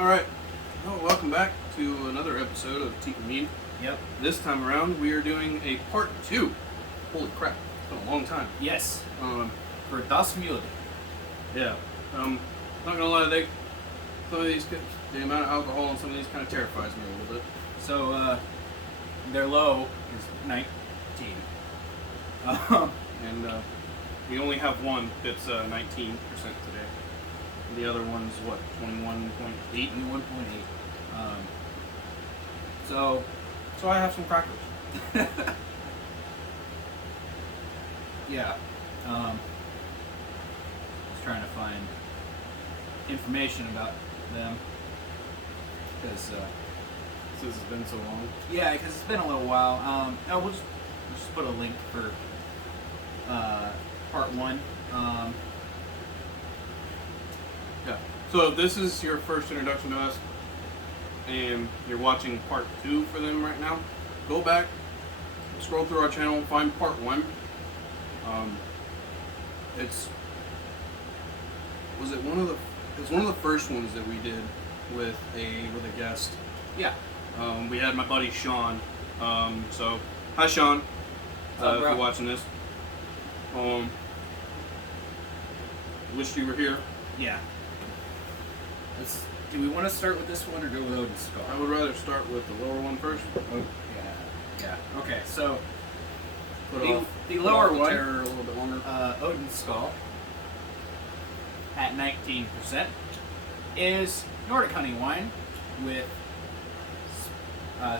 Alright, well, welcome back to another episode of Dansk Mjød. Yep. This time around, we are doing a part 2. Holy crap, it's been a long time. Yes. Um, For Dansk Mjød. yeah. Not gonna lie, some of these, the amount of alcohol in some of these kind of terrifies me a little bit. So, their low is 19. And we only have one that's 19% today. And the other one's what, 21.8? 21.8. So I have some crackers. yeah. I was trying to find information about them because Since it's been so long. yeah, because it's been a little while. We'll just put a link for part 1. Yeah. So if this is your first introduction to us, and you're watching part 2 for them right now, go back, scroll through our channel, find part 1. It's one of the first ones that we did with a guest. Yeah. We had my buddy Sean. So hi Sean, What's up, if bro? you're watching this. Wish you were here. Yeah. Do we want to start with this one or go with Odin's Skull? I would rather start with the lower one first. Oh, yeah. Okay, so Put the off lower the one, terror a little bit longer. Odin's Skull, at 19%, is Nordic honey wine with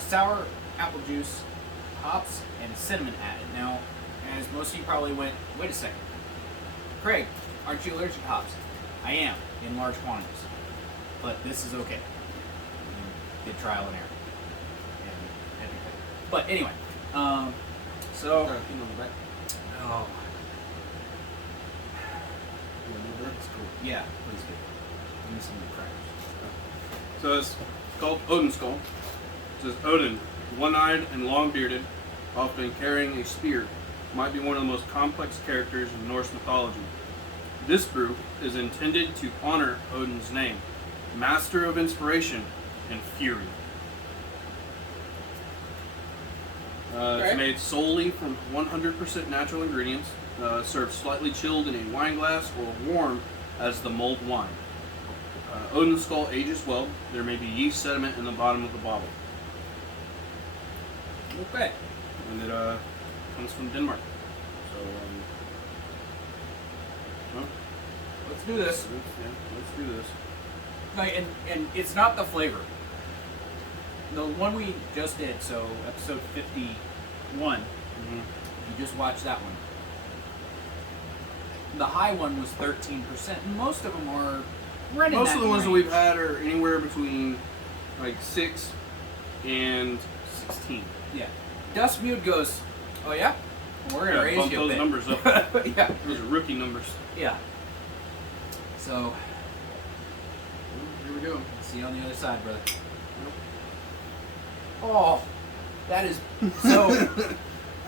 sour apple juice, hops, and cinnamon added. Now, as most of you probably went, wait a second, Craig, aren't you allergic to hops? I am, in large quantities. But this is okay. Did trial and error. And everything. But anyway, so. Oh. That's cool. Yeah, please do. Give me some of the crackers. So it's called Odin's Skull. It says Odin, one-eyed and long-bearded, often carrying a spear, might be one of the most complex characters in Norse mythology. This brew is intended to honor Odin's name, master of inspiration and fury. It's made solely from 100% natural ingredients, served slightly chilled in a wine glass or warm as the mulled wine. Odin's Skull ages well. There may be yeast sediment in the bottom of the bottle. Okay. And it comes from Denmark. So, Let's do this. let's do this. Like, and it's not the flavor. The one we just did, so episode 51, you just watched that one. The high one was 13%, and most of them are right in Most that of the ones that range. we've had are anywhere between like 6 and 16. Yeah. Dansk Mjød goes, oh yeah? We're going to raise bump you a those bit. numbers up. yeah. Those are rookie numbers. Yeah. So, Here we go. see you on the other side, brother. Oh, that is so...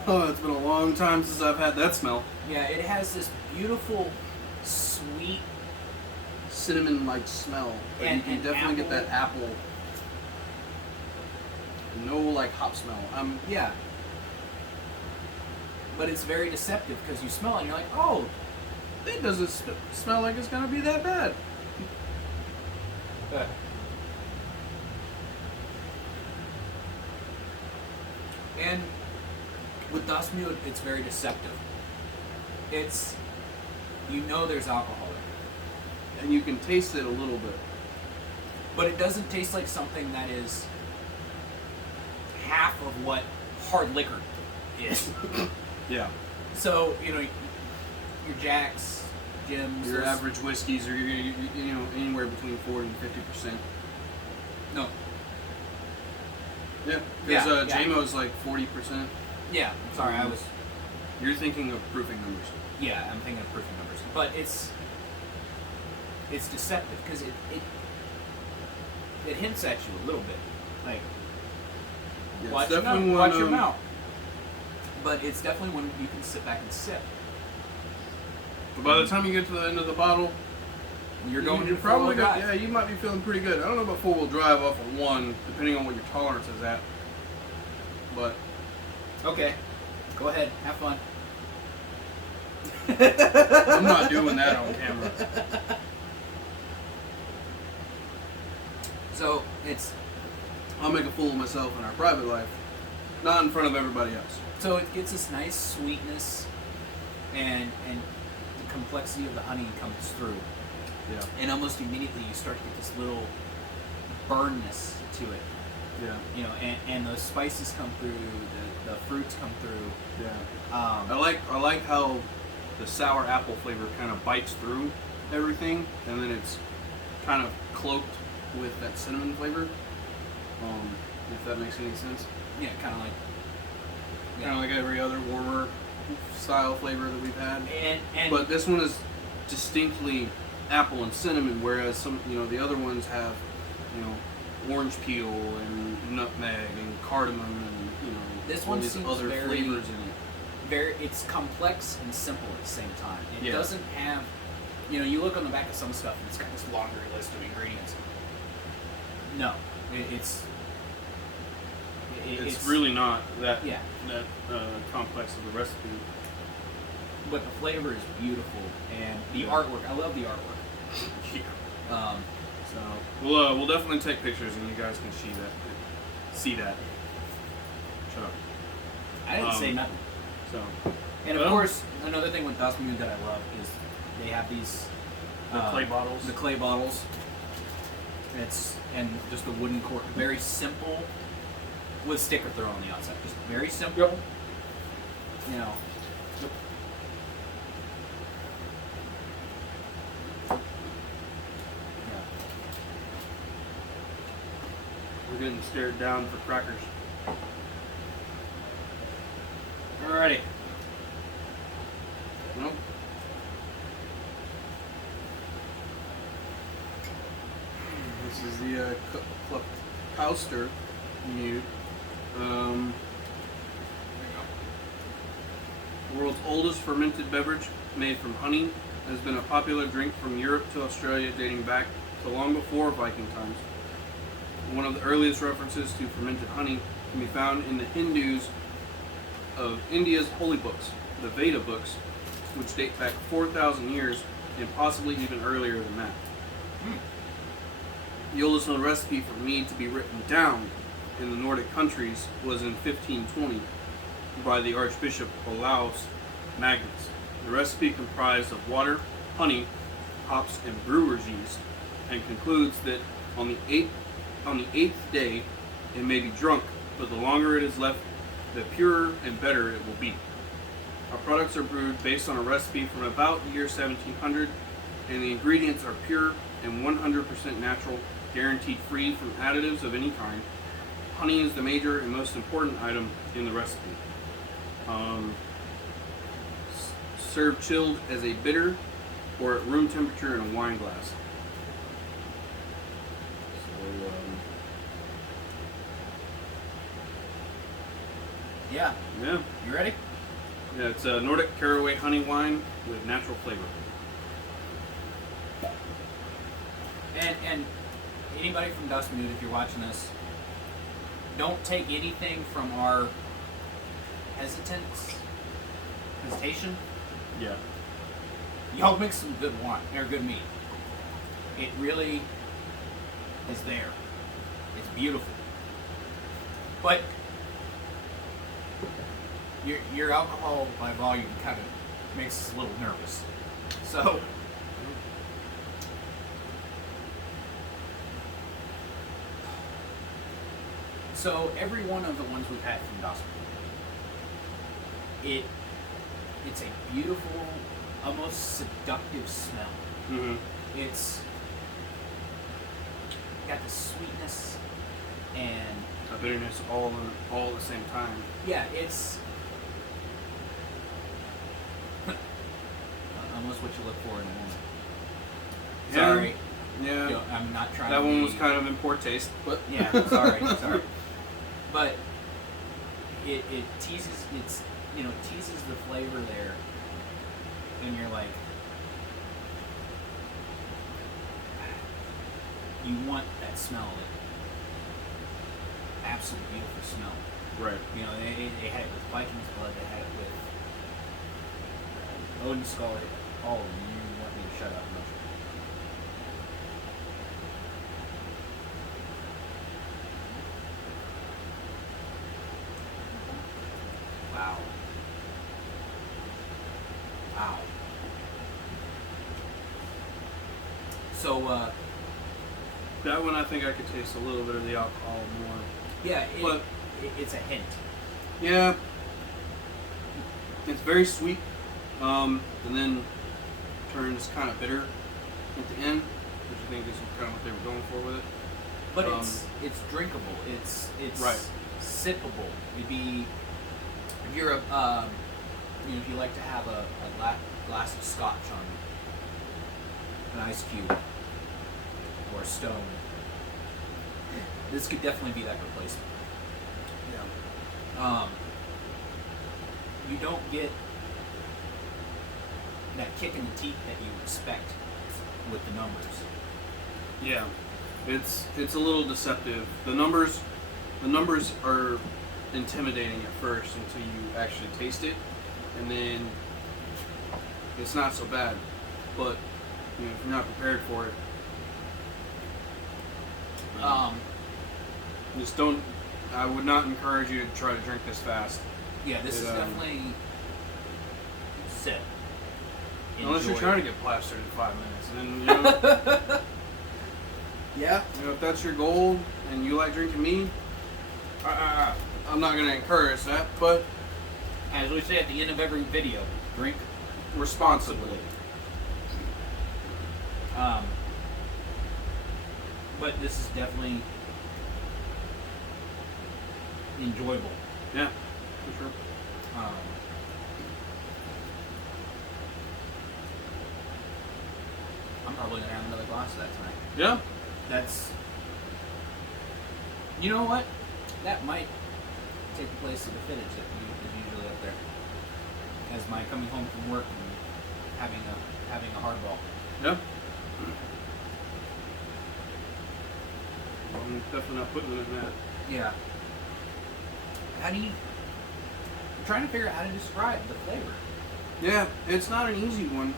Oh, it's been a long time since I've had that smell. Yeah, it has this beautiful, sweet, Cinnamon-like smell. But And- you can and definitely get that apple. No, like, hop smell. yeah. But it's very deceptive because you smell it and you're like, oh, It doesn't smell like it's gonna be that bad. And with Dansk Mjød, it's very deceptive. It's, you know there's alcohol in it. And you can taste it a little bit. But it doesn't taste like something that is half of what hard liquor is. Yeah. So, your Jacks, Jims, Your those- average whiskeys are anywhere between 40 and 50%. No. Yeah. Yeah, Because yeah. JMO's like 40%. Yeah, sorry, I was... You're thinking of proofing numbers. Yeah, I'm thinking of proofing numbers. But it's deceptive because it hints at you a little bit. Like, Yeah, watch it's your definitely mouth, one, watch your mouth. But it's definitely one you can sit back and sip. But by the time you get to the end of the bottle, you're going You're to probably four-wheel got, drive. yeah, you might be feeling pretty good. I don't know about four-wheel drive off of one, depending on what your tolerance is at. But Okay, go ahead, have fun. I'm not doing that on camera. So it's I'll make a fool of myself in our private life, not in front of everybody else. so it gets this nice sweetness, and the complexity of the honey comes through, Yeah. and almost immediately you start to get this little burnness to it. Yeah. You know, and the spices come through, the fruits come through. Yeah. I like how the sour apple flavor kind of bites through everything, and then it's kind of cloaked with that cinnamon flavor. If that makes any sense. Yeah, kind of like. Kind of like every other warmer style flavor that we've had. And But this one is distinctly apple and cinnamon, whereas some, the other ones have, orange peel and nutmeg and cardamom and This all one these seems other very- flavors in it. it's complex and simple at the same time. It Yeah. doesn't have, you look on the back of some stuff and it's got this laundry list of ingredients. No, it's really not that Yeah. complex of a recipe. But the flavor is beautiful, and the artwork. I love the artwork. Yeah. So We'll definitely take pictures and you guys can see that. Shut up. I didn't say nothing. So And of course, another thing with Dansk Mjød that I love is they have these the clay bottles. The clay bottles. And just a wooden cork. Very simple, with sticker throw on the outside. Just very simple. Yep. You know. We're getting stared down for crackers. Alrighty. Well, this is the Pauster Mjød. The world's oldest fermented beverage, made from honey, has been a popular drink from Europe to Australia dating back to long before Viking times. One of the earliest references to fermented honey can be found in the Hindus of India's holy books, the Veda books, which date back 4,000 years and possibly even earlier than that. The oldest known recipe for mead to be written down in the Nordic countries was in 1520 by the Archbishop Olaus Magnus. The recipe comprised of water, honey, hops, and brewer's yeast, and concludes that on the eighth day it may be drunk, but the longer it is left, the purer and better it will be. Our products are brewed based on a recipe from about the year 1700, and the ingredients are pure and 100% natural, guaranteed free from additives of any kind. Honey is the major and most important item in the recipe. Served chilled as a bitter or at room temperature in a wine glass. So, Yeah. yeah. You ready? Yeah, it's a Nordic caraway honey wine with natural flavor. And anybody from Dansk Mjød, if you're watching this, don't take anything from our hesitation. Yeah. Y'all make some good wine or good meat. It really is there. It's beautiful. But your alcohol by volume kind of makes us a little nervous. So every one of the ones we've had from Dansk Mjød, it's a beautiful, almost seductive smell. Mm-hmm. It's got the sweetness and A bitterness all at the same time. yeah, it's almost what you look for in a woman. Sorry, Yeah. Yo, I'm not trying. That to one be, was kind of in poor taste, but Yeah, sorry. But it teases teases the flavor there, and you're like, you want that smell, like absolute beautiful smell. Right. You know, they had it with Viking's blood. They had it with Odin's skull. All of them. You want me to shut up? No. Wow. Wow. So, that one I think I could taste a little bit of the alcohol more. yeah, But- it's a hint. Yeah. It's very sweet, and then turns kind of bitter at the end, which I think is kind of what they were going for with it. But it's drinkable. It's Right. sippable. It'd be if you're if you like to have a glass of scotch on an ice cube or a stone, this could definitely be that replacement. Yeah. You don't get that kick in the teeth that you expect with the numbers. Yeah. It's a little deceptive. The numbers are intimidating at first until you actually taste it, and then it's not so bad. But if you're not prepared for it, just don't. I would not encourage you to try to drink this fast. Yeah, this is definitely sip. Unless you're Enjoy trying it. to get plastered in 5 minutes, and then Yeah. if that's your goal and you like drinking mead, I'm not going to encourage that, but As we say at the end of every video, drink responsibly. But this is definitely enjoyable. Yeah, for sure. I'm probably gonna have another glass of that tonight. Yeah. That's, you know what? That might take the place of the fittage that is usually up there. As my coming home from work and having a hardball. Yeah. I'm definitely not putting it in that. Yeah. How do you? I'm trying to figure out how to describe the flavor. Yeah, it's not an easy one.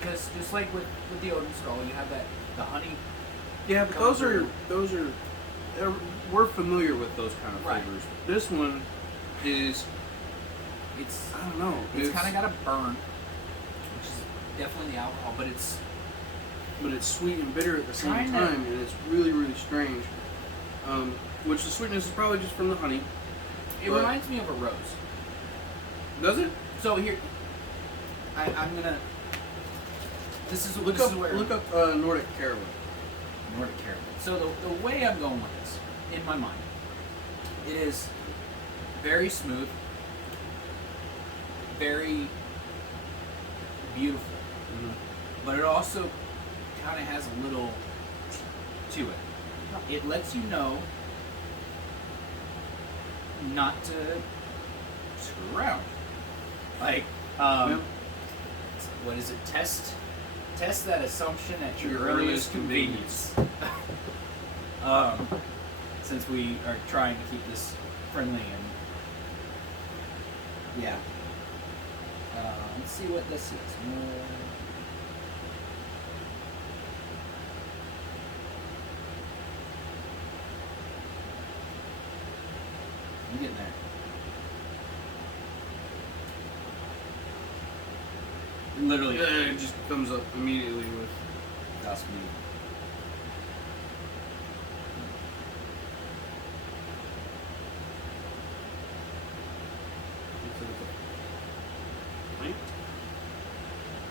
Because just like with the Odin Skull, you have the honey. Yeah, but those are we're familiar with those kind of Right. flavors. This one is, It's I don't know. it's kind of got a burn, which is definitely the alcohol, but it's but it's sweet and bitter at the same Kinda. time, and it's really, really strange. Which the sweetness is probably just from the honey. it But- reminds me of a rose. Does it? So here, I'm gonna. This is Look this up is where Nordic Caraway. Nordic Caraway. So the way I'm going with this, in my mind, it is very smooth, very beautiful, but it also kind of has a little to it. It lets you know not to screw around. Like, Yeah. what is it? Test that assumption at your earliest convenience. Since we are trying to keep this friendly and yeah. Let's see what this is. I'm getting there. Literally, Yeah, it just comes up immediately with. that's me.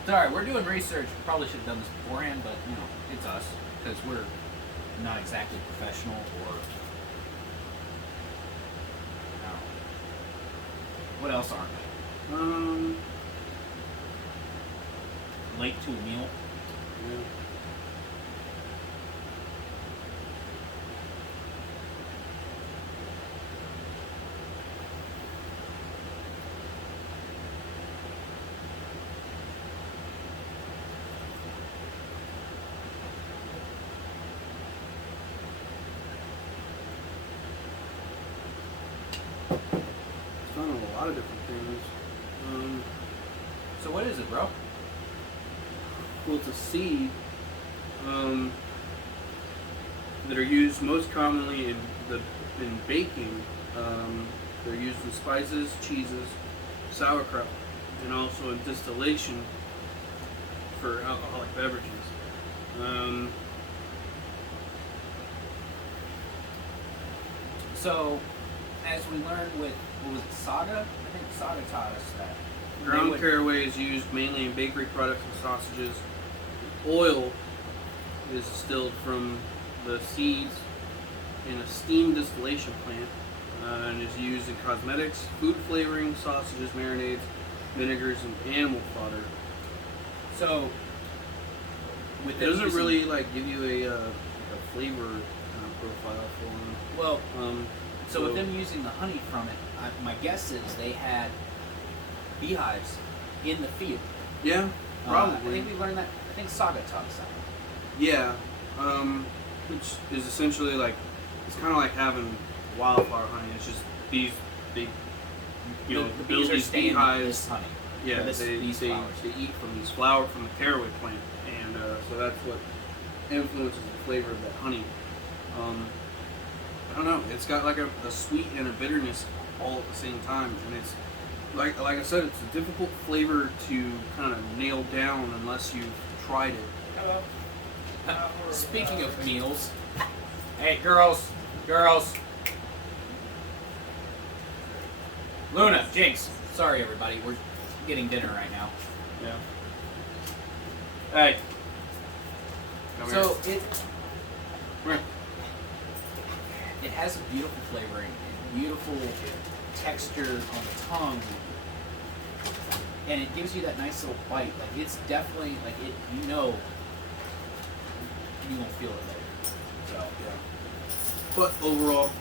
Sorry, we're doing research. Probably should have done this beforehand, but you know, it's us because we're not exactly professional or. I don't know. What else aren't we? Late to a meal. Yeah. lot of different things. So what is it, bro? Well, it's a seed that are used most commonly in baking. They're used in spices, cheeses, sauerkraut, and also in distillation for alcoholic beverages. So, as we learned with, what was it, Saga? I think Saga taught us that. Ground caraway is used mainly in bakery products and sausages. Oil is distilled from the seeds in a steam distillation plant and is used in cosmetics, food flavoring, sausages, marinades, vinegars, and animal fodder. So, with It doesn't really like give you a flavor profile for them. Well, so with them using the honey from it, my guess is they had beehives in the field. Yeah, probably. I think we learned that. I think Saga taught us that. Yeah, which is essentially like, it's kind of like having wildflower honey. It's just these, they, you know, the build bees are these staying in beehives. this honey. Yeah, these flowers. they eat from these flower from the caraway plant, and so that's what influences the flavor of that honey. I don't know. It's got like a sweet and a bitterness all at the same time, and it's like I said, it's a difficult flavor to kind of nail down unless you've tried it. Hello. Speaking of meals, hey girls, Luna, Jinx. Sorry everybody, we're getting dinner right now. Yeah. Hey. Come So here. it has a beautiful flavoring, beautiful texture on the tongue, and it gives you that nice little bite. Like it's definitely like it. You know, you won't feel it later. So Yeah. But overall,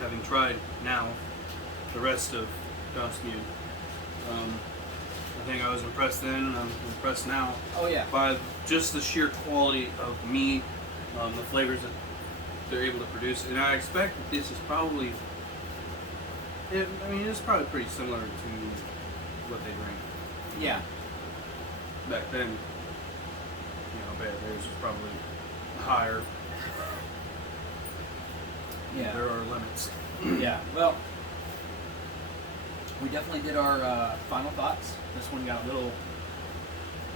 having tried now the rest of Dansk Mjød, I think I was impressed then, and I'm impressed now oh yeah, by just the sheer quality of meat, the flavors that they're able to produce. And I expect that this is probably, it's probably pretty similar to what they drink yeah. back then. I bet theirs was probably higher. Yeah. There are limits. Yeah, well, we definitely did our final thoughts. This one got a little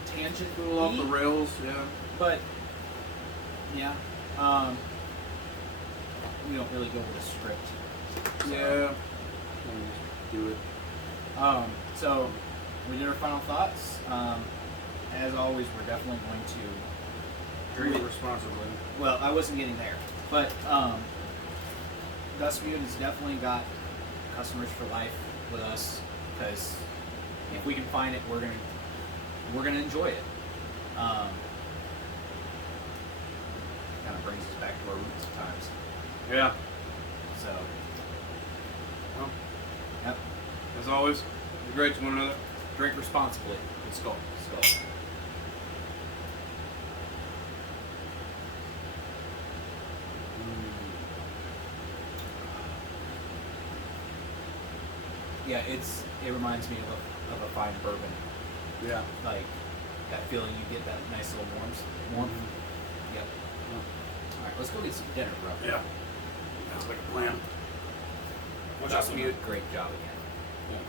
tangent, A little off the rails, yeah. but yeah, we don't really go with a script. So, Yeah. Do it. So we did our final thoughts. As always, we're definitely going to Drink responsibly. Well, I wasn't getting there, but Dansk Mjød has definitely got customers for life with us because if we can find it, we're gonna enjoy it. Kind of brings us back to our roots at times. Yeah. So, Well, yep. as always, be great to one another. Drink responsibly. And Skøl. Skøl. Yeah, it reminds me of a fine bourbon. Yeah. Like that feeling you get, that nice little warmth. Yep. All right, let's go get some dinner, bro. Yeah. Sounds like a plan. Dansk Mjød, great job again. Yeah.